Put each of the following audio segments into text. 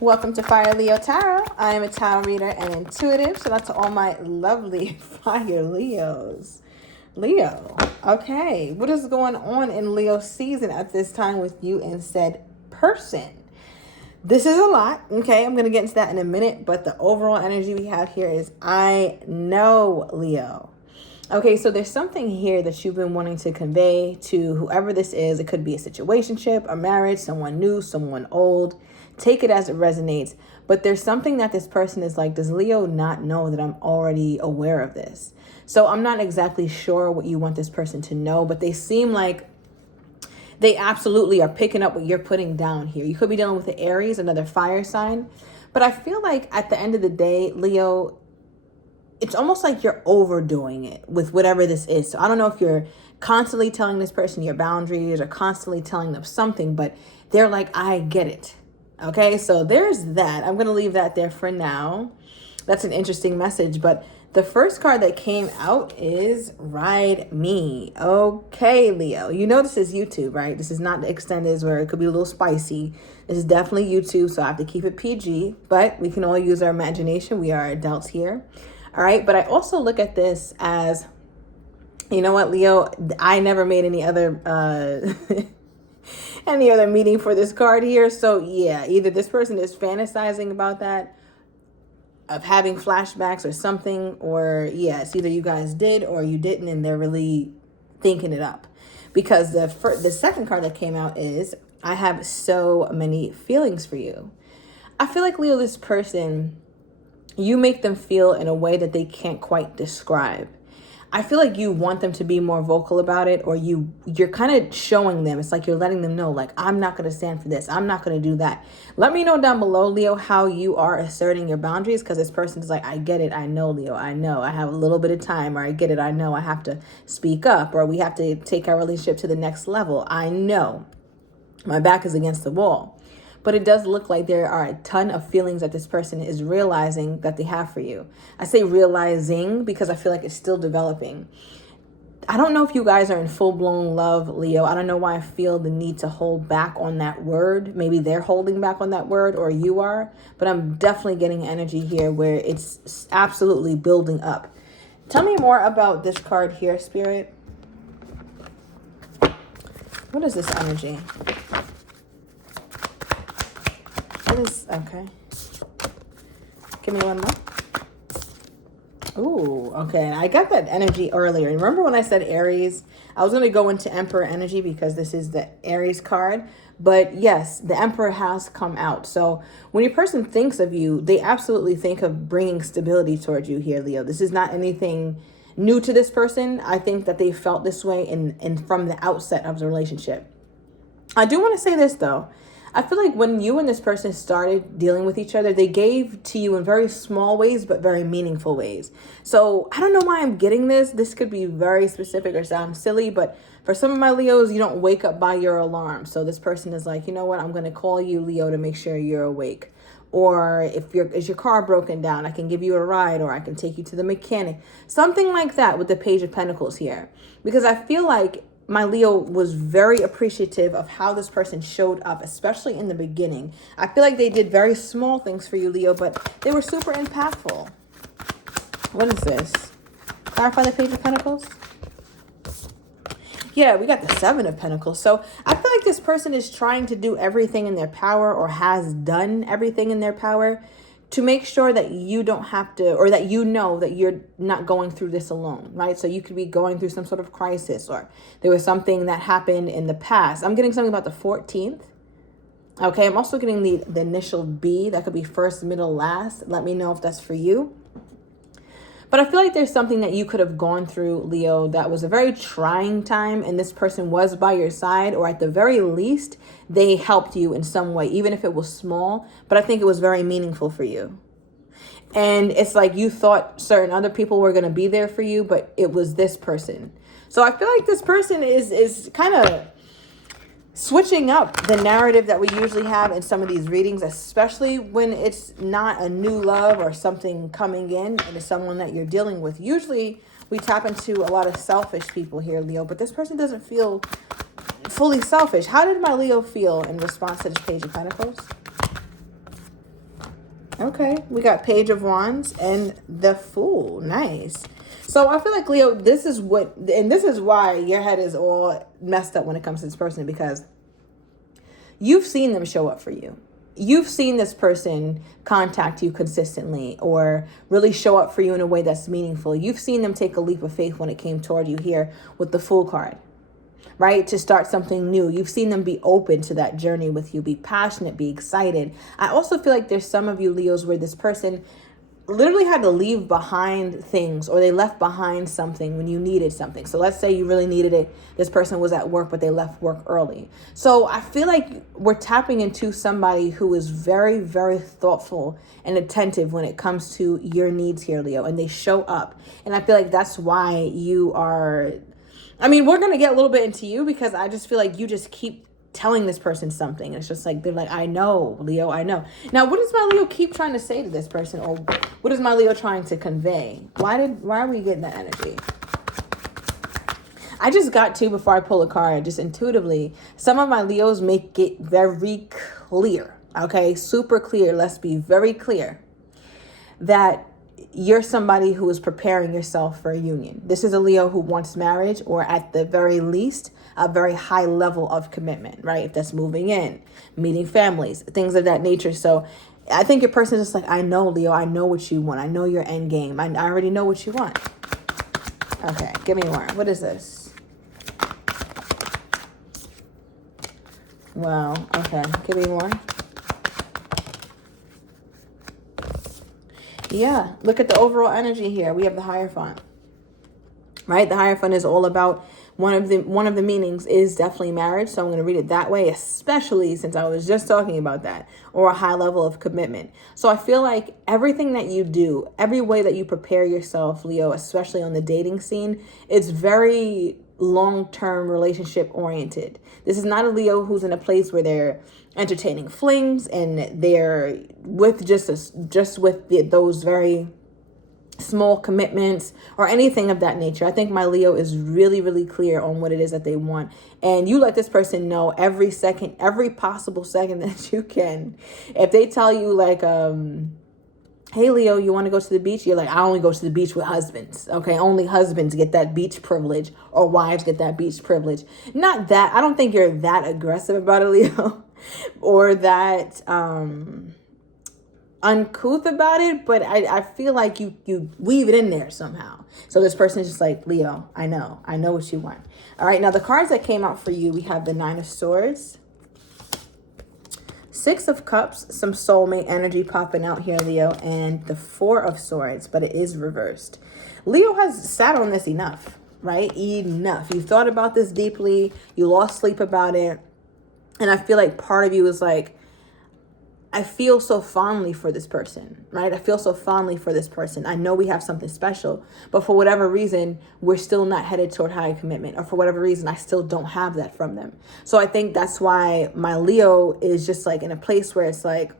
Welcome to Fire Leo Tarot. I am a tarot reader and intuitive. Shout out to all my lovely Fire Leos. Leo, okay, what is going on in Leo season at this time with you and said person? This is a lot, okay? I'm going to get into that in a minute, but the overall energy we have here is I know, Leo. Okay, so there's something here that you've been wanting to convey to whoever this is. It could be a situationship, a marriage, someone new, someone old. Take it as it resonates. But there's something that this person is like, does Leo not know that I'm already aware of this? So I'm not exactly sure what you want this person to know, but they seem like they absolutely are picking up what you're putting down here. You could be dealing with the Aries, another fire sign. But I feel like at the end of the day, Leo, it's almost like you're overdoing it with whatever this is. So I don't know if you're constantly telling this person your boundaries or constantly telling them something, but they're like, I get it. Okay, so there's that. I'm going to leave that there for now. That's an interesting message. But the first card that came out is Ride Me. Okay, Leo. You know this is YouTube, right? This is not the extended where it could be a little spicy. This is definitely YouTube, so I have to keep it PG. But we can all use our imagination. We are adults here. All right, but I also look at this as, you know what, Leo? I never made any other... any other meaning for this card here. So yeah, either this person is fantasizing about that, of having flashbacks or something, or yeah, it's either you guys did or you didn't and they're really thinking it up. Because the second card that came out is, I have so many feelings for you. I feel like, Leo, this person, you make them feel in a way that they can't quite describe. I feel like you want them to be more vocal about it, or you're kind of showing them. It's like you're letting them know, like, I'm not going to stand for this. I'm not going to do that. Let me know down below, Leo, how you are asserting your boundaries, because this person is like, I get it. I know, Leo. I know. I have a little bit of time, or I get it. I know I have to speak up, or we have to take our relationship to the next level. I know. My back is against the wall. But it does look like there are a ton of feelings that this person is realizing that they have for you. I say realizing because I feel like it's still developing. I don't know if you guys are in full-blown love, Leo. I don't know why I feel the need to hold back on that word. Maybe they're holding back on that word, or you are. But I'm definitely getting energy here where it's absolutely building up. Tell me more about this card here, Spirit. What is this energy? Okay. Give me one more. Ooh, okay. I got that energy earlier. Remember when I said Aries? I was going to go into Emperor energy because this is the Aries card. But yes, the Emperor has come out. So when your person thinks of you, they absolutely think of bringing stability towards you here, Leo. This is not anything new to this person. I think that they felt this way in from the outset of the relationship. I do want to say this, though. I feel like when you and this person started dealing with each other, they gave to you in very small ways, but very meaningful ways. So I don't know why I'm getting this. This could be very specific or sound silly, but for some of my Leos, you don't wake up by your alarm. So this person is like, you know what? I'm going to call you, Leo, to make sure you're awake. Or is your car broken down, I can give you a ride, or I can take you to the mechanic. Something like that with the Page of Pentacles here. Because I feel like my Leo was very appreciative of how this person showed up, especially in the beginning. I feel like they did very small things for you, Leo, but they were super impactful. What is this? Clarify the Page of Pentacles? Yeah, we got the Seven of Pentacles. So I feel like this person is trying to do everything in their power, or has done everything in their power, to make sure that you don't have to, or that you know that you're not going through this alone, right? So you could be going through some sort of crisis, or there was something that happened in the past. I'm getting something about the 14th. Okay, I'm also getting the initial B. That could be first, middle, last. Let me know if that's for you. But I feel like there's something that you could have gone through, Leo, that was a very trying time, and this person was by your side, or at the very least, they helped you in some way, even if it was small. But I think it was very meaningful for you. And it's like you thought certain other people were going to be there for you, but it was this person. So I feel like this person is kind of switching up the narrative that we usually have in some of these readings, especially when it's not a new love or something coming in and it's someone that you're dealing with. Usually we tap into a lot of selfish people here, Leo, but this person doesn't feel fully selfish. How did my Leo feel in response to this Page of Pentacles? Okay, we got Page of Wands and the Fool. Nice. So I feel like, Leo, this is why your head is all messed up when it comes to this person, because you've seen them show up for you. You've seen this person contact you consistently or really show up for you in a way that's meaningful. You've seen them take a leap of faith when it came toward you here with the Fool card, right? To start something new. You've seen them be open to that journey with you, be passionate, be excited. I also feel like there's some of you Leos where this person literally had to leave behind things, or they left behind something when you needed something. So let's say you really needed it. This person was at work, but they left work early. So I feel like we're tapping into somebody who is very, very thoughtful and attentive when it comes to your needs here, Leo, and they show up. And I feel like that's why you are, I mean, we're going to get a little bit into you, because I just feel like you just keep telling this person something. It's just like, they're like, I know, Leo, I know. Now, what does my Leo keep trying to say to this person? Or what is my Leo trying to convey? Why are we getting that energy? I just got to, before I pull a card, just intuitively, some of my Leos make it very clear, okay? Super clear. Let's be very clear that you're somebody who is preparing yourself for a union. This is a Leo who wants marriage, or at the very least, a very high level of commitment, right? If that's moving in, meeting families, things of that nature. So I think your person is just like, I know, Leo, I know what you want. I know your end game. I already know what you want. Okay, give me more. What is this? Wow, okay, give me more. Yeah, look at the overall energy here. We have the Hierophant, right? The Hierophant is all about, one of the meanings is definitely marriage. So I'm going to read it that way, especially since I was just talking about that, or a high level of commitment. So I feel like everything that you do, every way that you prepare yourself, Leo, especially on the dating scene, it's very long-term relationship oriented. This is not a Leo who's in a place where they're entertaining flings and they're with those very small commitments or anything of that nature. I think my Leo is really, really clear on what it is that they want. And you let this person know every second, every possible second that you can. If they tell you like, hey, Leo, you want to go to the beach? You're like, I only go to the beach with husbands. Okay, only husbands get that beach privilege, or wives get that beach privilege. Not that, I don't think you're that aggressive about it, Leo, or that uncouth about it, but I feel like you weave it in there somehow. So this person is just like, Leo, I know what you want. All right, now the cards that came out for you, we have the Nine of Swords, Six of Cups, some soulmate energy popping out here, Leo, and the Four of Swords, but it is reversed. Leo has sat on this enough, right? Enough. You thought about this deeply. You lost sleep about it. And I feel like part of you is like, I feel so fondly for this person, right? I feel so fondly for this person. I know we have something special, but for whatever reason, we're still not headed toward high commitment, or for whatever reason, I still don't have that from them. So I think that's why my Leo is just like in a place where it's like,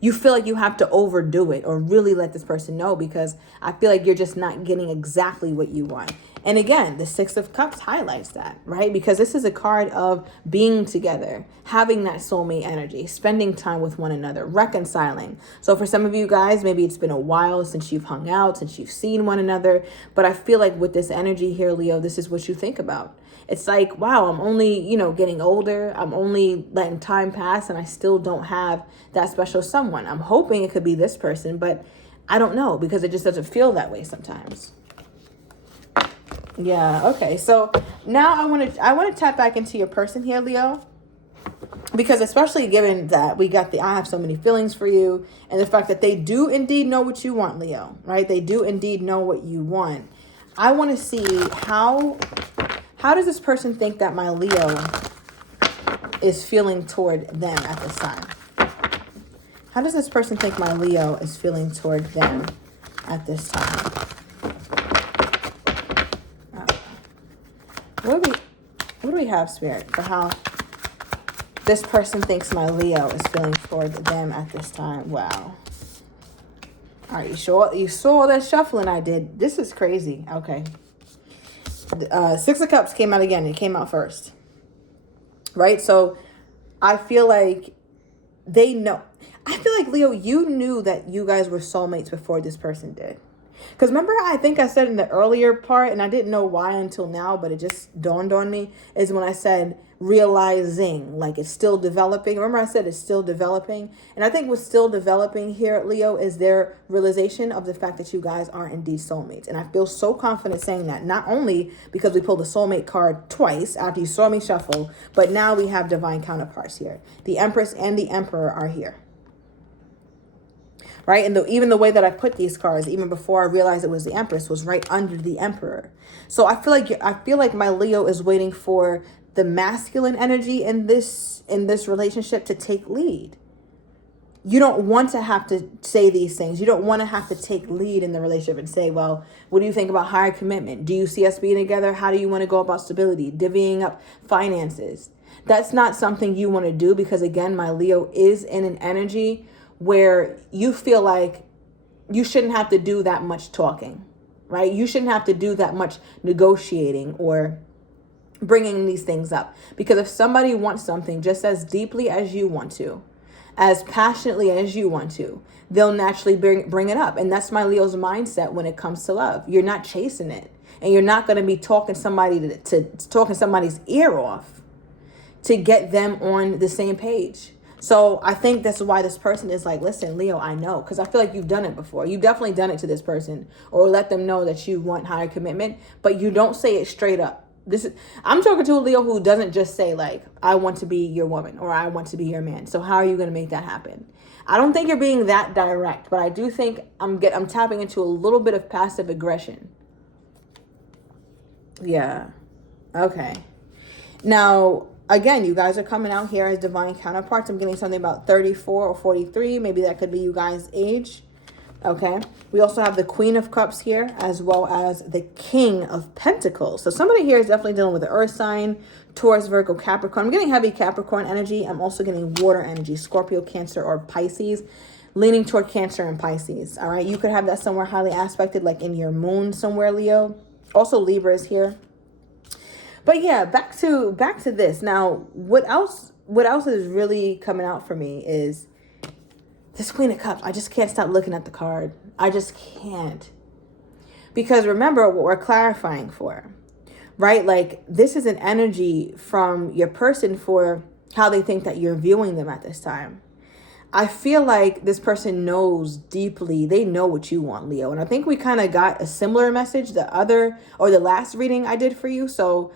you feel like you have to overdo it or really let this person know, because I feel like you're just not getting exactly what you want. And again, the Six of Cups highlights that, right? Because this is a card of being together, having that soulmate energy, spending time with one another, reconciling. So for some of you guys, maybe it's been a while since you've hung out, since you've seen one another. But I feel like with this energy here, Leo, this is what you think about. It's like, wow, I'm only, getting older. I'm only letting time pass, and I still don't have that special someone. I'm hoping it could be this person, but I don't know, because it just doesn't feel that way sometimes. Yeah, okay. So now I want to tap back into your person here, Leo, because especially given that we got I have so many feelings for you, and the fact that they do indeed know what you want, Leo, right? They do indeed know what you want. I want to see how does this person think that my Leo is feeling toward them at this time? How does this person think my Leo is feeling toward them at this time? What do we have, Spirit, for how this person thinks my Leo is feeling toward them at this time? Wow. All right, you saw that shuffling I did. This is crazy. Okay. Six of Cups came out again. It came out first. Right? So I feel like they know. I feel like, Leo, you knew that you guys were soulmates before this person did. Because remember, I think I said in the earlier part, and I didn't know why until now, but it just dawned on me, is when I said realizing, like it's still developing. Remember I said it's still developing? And I think what's still developing here, Leo, is their realization of the fact that you guys are indeed soulmates. And I feel so confident saying that, not only because we pulled the soulmate card twice after you saw me shuffle, but now we have divine counterparts here. The Empress and the Emperor are here. Right? And even the way that I put these cards, even before I realized it was the Empress, was right under the Emperor. So I feel like my Leo is waiting for the masculine energy in this relationship to take lead. You don't want to have to say these things. You don't want to have to take lead in the relationship and say, well, what do you think about higher commitment? Do you see us being together? How do you want to go about stability, divvying up finances? That's not something you want to do, because again, my Leo is in an energy where you feel like you shouldn't have to do that much talking, right? You shouldn't have to do that much negotiating or bringing these things up. Because if somebody wants something just as deeply as you want to, as passionately as you want to, they'll naturally bring it up. And that's my Leo's mindset when it comes to love. You're not chasing it. And you're not going to be talking talking somebody's ear off to get them on the same page. So I think that's why this person is like, listen, Leo, I know, because I feel like you've done it before. You've definitely done it to this person, or let them know that you want higher commitment, but you don't say it straight up. I'm talking to a Leo who doesn't just say like, I want to be your woman, or I want to be your man. So how are you going to make that happen? I don't think you're being that direct, but I do think I'm tapping into a little bit of passive aggression. Yeah. Okay. Now, again, you guys are coming out here as divine counterparts. I'm getting something about 34 or 43. Maybe that could be you guys' age. Okay. We also have the Queen of Cups here, as well as the King of Pentacles. So somebody here is definitely dealing with the earth sign, Taurus, Virgo, Capricorn. I'm getting heavy Capricorn energy. I'm also getting water energy, Scorpio, Cancer, or Pisces. Leaning toward Cancer and Pisces. All right. You could have that somewhere highly aspected, like in your moon somewhere, Leo. Also Libra is here. But yeah, back to this. Now, what else is really coming out for me is this Queen of Cups. I just can't stop looking at the card. I just can't. Because remember what we're clarifying for, right? Like, this is an energy from your person for how they think that you're viewing them at this time. I feel like this person knows deeply. They know what you want, Leo. And I think we kind of got a similar message the last reading I did for you. So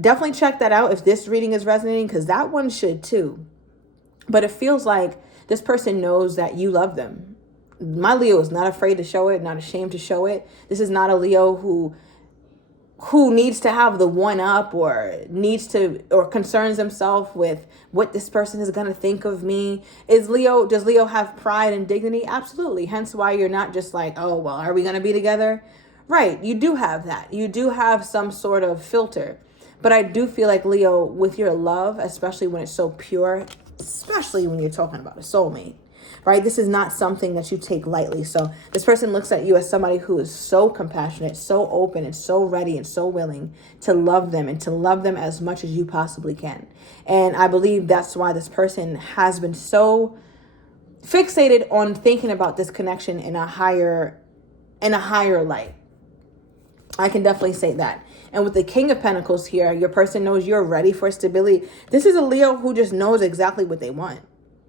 definitely check that out if this reading is resonating, because that one should too. But it feels like this person knows that you love them. My Leo is not afraid to show it, not ashamed to show it. This is not a Leo who needs to have the one up, or concerns himself with what this person is going to think of me. Does Leo have pride and dignity? Absolutely. Hence why you're not just like, oh, well, are we going to be together? Right. You do have that. You do have some sort of filter. But I do feel like, Leo, with your love, especially when it's so pure, especially when you're talking about a soulmate, right? This is not something that you take lightly. So this person looks at you as somebody who is so compassionate, so open, and so ready and so willing to love them, and to love them as much as you possibly can. And I believe that's why this person has been so fixated on thinking about this connection in a higher light. I can definitely say that. And with the King of Pentacles here, your person knows you're ready for stability. This is a Leo who just knows exactly what they want.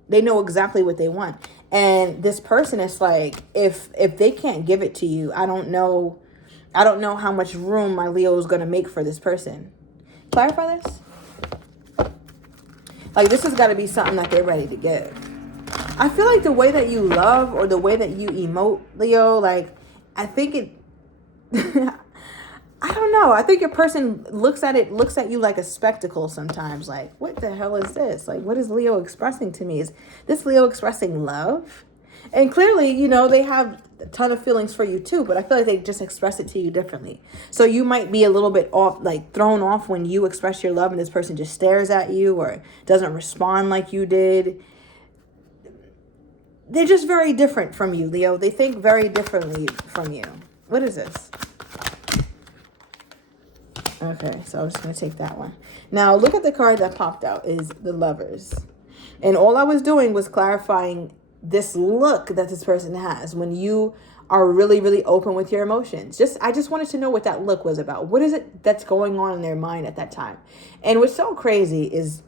They know exactly what they want. And this person is like, if they can't give it to you, I don't know how much room my Leo is going to make for this person. Clarify this. Like, this has got to be something that they're ready to give. I feel like the way that you love, or the way that you emote, Leo, like, I think it... I don't know. I think your person looks at you like a spectacle sometimes. Like, what the hell is this? Like, what is Leo expressing to me? Is this Leo expressing love? And clearly, they have a ton of feelings for you too, but I feel like they just express it to you differently. So you might be a little bit off, like thrown off when you express your love and this person just stares at you or doesn't respond like you did. They're just very different from you, Leo. They think very differently from you. What is this? Okay, so I'm just going to take that one. Now, look at the card that popped out is the Lovers. And all I was doing was clarifying this look that this person has when you are really, really open with your emotions. I just wanted to know what that look was about. What is it that's going on in their mind at that time? And what's so crazy is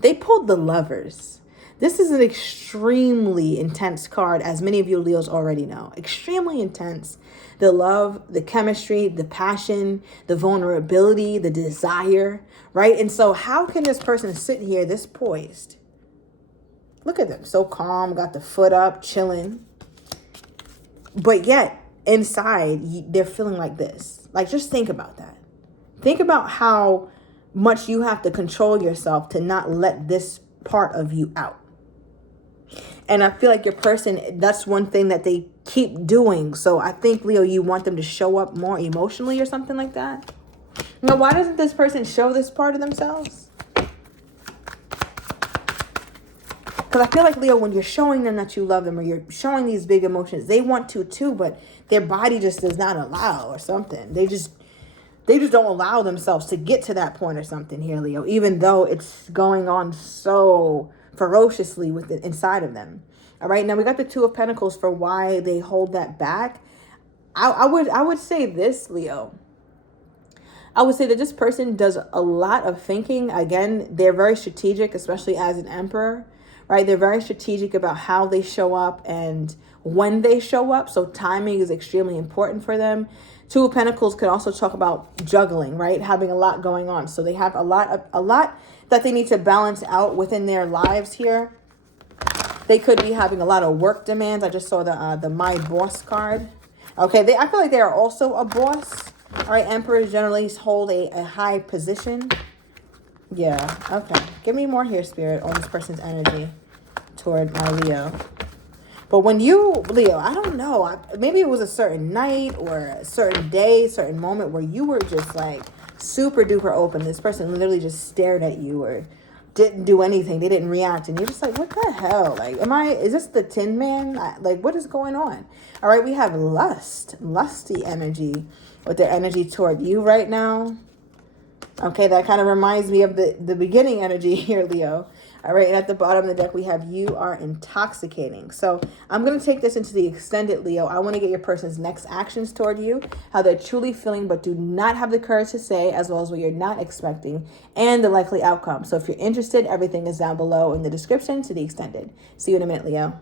they pulled the Lovers. This is an extremely intense card, as many of you Leos already know. Extremely intense. The love, the chemistry, the passion, the vulnerability, the desire, right? And so how can this person sit here this poised? Look at them, so calm, got the foot up, chilling. But yet, inside, they're feeling like this. Like, just think about that. Think about how much you have to control yourself to not let this part of you out. And I feel like your person, that's one thing that they keep doing. So I think, Leo, you want them to show up more emotionally or something like that. Now, why doesn't this person show this part of themselves? Because I feel like, Leo, when you're showing them that you love them or you're showing these big emotions, they want to too, but their body just does not allow or something. They just don't allow themselves to get to that point or something here, Leo, even though it's going on so ferociously with it inside of them. All right, now we got the Two of Pentacles for why they hold that back. I would say this, Leo. I would say that this person does a lot of thinking. Again, they're very strategic, especially as an emperor, right? They're very strategic about how they show up and when they show up. So timing is extremely important for them. Two of Pentacles could also talk about juggling, right? Having a lot going on. So they have a lot that they need to balance out within their lives here. They could be having a lot of work demands. I just saw the My Boss card. Okay, I feel like they are also a boss. All right, emperors generally hold a high position. Yeah, okay. Give me more here, Spirit, on this person's energy toward my Leo. But when you, Leo, I don't know. Maybe it was a certain night or a certain day, certain moment where you were just like super duper open. This person literally just stared at you or didn't do anything. They didn't react. And you're just like, what the hell? Like, is this the Tin Man? Like, what is going on? All right, we have lusty energy with their energy toward you right now. Okay, that kind of reminds me of the beginning energy here, Leo. All right, and at the bottom of the deck, we have you are intoxicating. So I'm going to take this into the extended, Leo. I want to get your person's next actions toward you, how they're truly feeling but do not have the courage to say, as well as what you're not expecting, and the likely outcome. So if you're interested, everything is down below in the description to the extended. See you in a minute, Leo.